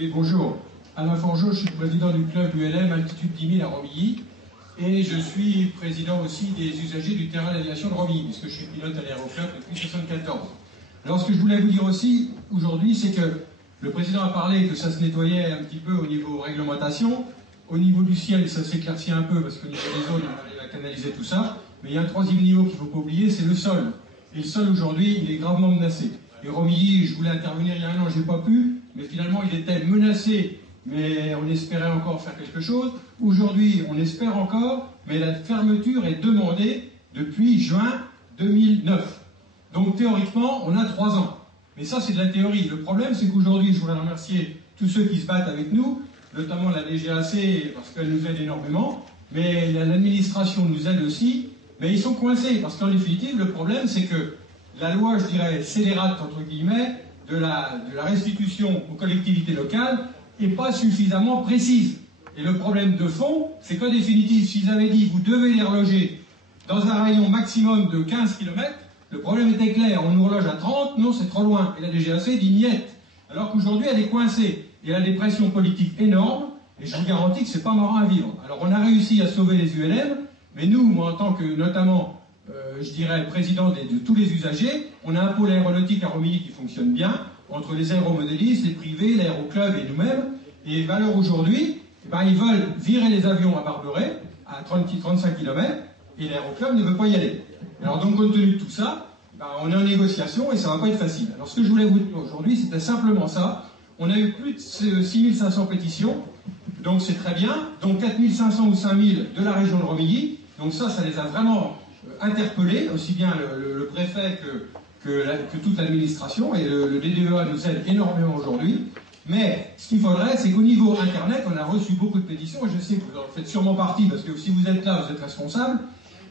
Oui, bonjour. Alain Forgeot, je suis président du club ULM Altitude 10 000 à Romilly et je suis président aussi des usagers du terrain d'aviation de Romilly, puisque je suis pilote à l'aéroclub depuis 1974. Alors ce que je voulais vous dire aussi aujourd'hui, c'est que le président a parlé que ça se nettoyait un petit peu au niveau réglementation, au niveau du ciel ça s'éclaircit un peu parce qu'au niveau des zones on arrive à canaliser tout ça, mais il y a un troisième niveau qu'il ne faut pas oublier, c'est le sol. Et le sol aujourd'hui il est gravement menacé. Et Romilly, je voulais intervenir il y a un an, je n'ai pas pu, mais finalement il était menacé, mais on espérait encore faire quelque chose. Aujourd'hui, on espère encore, mais la fermeture est demandée depuis juin 2009. Donc théoriquement, on a 3 ans. Mais ça, c'est de la théorie. Le problème, c'est qu'aujourd'hui, je voudrais remercier tous ceux qui se battent avec nous, notamment la DGAC, parce qu'elle nous aide énormément, mais l'administration nous aide aussi, mais ils sont coincés, parce qu'en définitive, le problème, c'est que la loi, je dirais, scélérate, entre guillemets, de la restitution aux collectivités locales n'est pas suffisamment précise. Et le problème de fond, c'est qu'en définitive, s'ils avaient dit vous devez les reloger dans un rayon maximum de 15 km, le problème était clair. On nous reloge à 30, non, c'est trop loin. Et la DGAC dit niette. Alors qu'aujourd'hui, elle est coincée. Et elle a des pressions politiques énormes. Et je vous garantis que c'est pas marrant à vivre. Alors on a réussi à sauver les ULM, mais nous, moi en tant que notamment je dirais, président de tous les usagers. On a un pôle aéronautique à Romilly qui fonctionne bien, entre les aéromodélistes, les privés, l'aéroclub et nous-mêmes. Et valeur aujourd'hui, ils veulent virer les avions à Barberet, à 35 km, et l'aéroclub ne veut pas y aller. Alors donc, compte tenu de tout ça, on est en négociation et ça ne va pas être facile. Alors ce que je voulais vous dire aujourd'hui, c'était simplement ça. On a eu plus de 6500 pétitions, donc c'est très bien, donc 4500 ou 5000 de la région de Romilly. Donc ça les a vraiment interpellés, aussi bien le préfet que toute l'administration, et le DDEA nous aide énormément aujourd'hui. Mais ce qu'il faudrait, c'est qu'au niveau Internet, on a reçu beaucoup de pétitions, et je sais que vous en faites sûrement partie, parce que si vous êtes là, vous êtes responsable,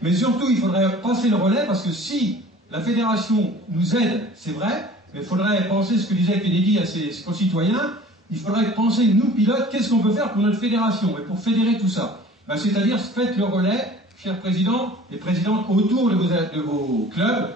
mais surtout, il faudrait passer le relais, parce que si la fédération nous aide, c'est vrai, mais il faudrait penser ce que disait Kennedy à ses concitoyens, il faudrait penser, nous, pilotes, qu'est-ce qu'on peut faire pour notre fédération, et pour fédérer tout ça. C'est-à-dire, faites le relais, chers présidents et présidentes, autour de vos clubs,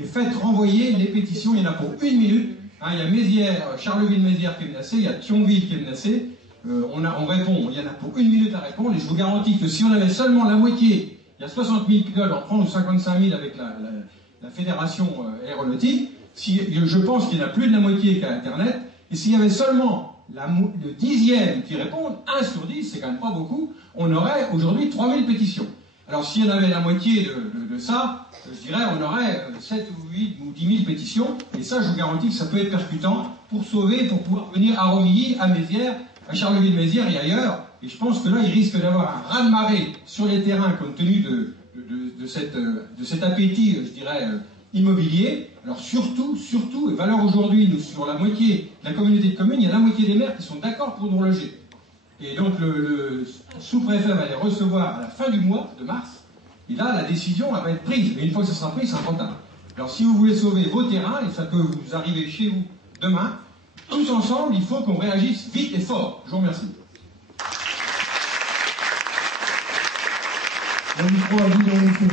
et faites renvoyer les pétitions. Il y en a pour 1 minute. Il y a Mézières, Charleville-Mézières qui est menacé, il y a Thionville qui est menacé. On répond, il y en a pour 1 minute à répondre, et je vous garantis que si on avait seulement la moitié, il y a 60 000 clubs en France, ou 55 000 avec la fédération aéronautique, je pense qu'il y en a plus de la moitié qu'à Internet, et s'il y avait seulement le 10e qui répondent, 1 sur 10, c'est quand même pas beaucoup, on aurait aujourd'hui 3000 pétitions. Alors s'il y en avait la moitié de ça, je dirais on aurait 7 ou 8 ou 10 000 pétitions, et ça je vous garantis que ça peut être percutant pour sauver, pour pouvoir venir à Romilly, à Mézières, à Charleville-Mézières et ailleurs. Et je pense que là il risque d'avoir un raz-de-marée sur les terrains compte tenu de cet appétit, je dirais, immobilier. Alors surtout, et valeur aujourd'hui, nous sur la moitié de la communauté de communes, il y a la moitié des maires qui sont d'accord pour nous loger. Et donc le sous-préfet va les recevoir à la fin du mois de mars, et là la décision va être prise. Mais une fois que ça sera pris, ça sera trop tard. Alors si vous voulez sauver vos terrains, et ça peut vous arriver chez vous demain, tous ensemble, il faut qu'on réagisse vite et fort. Je vous remercie. Le micro à vous,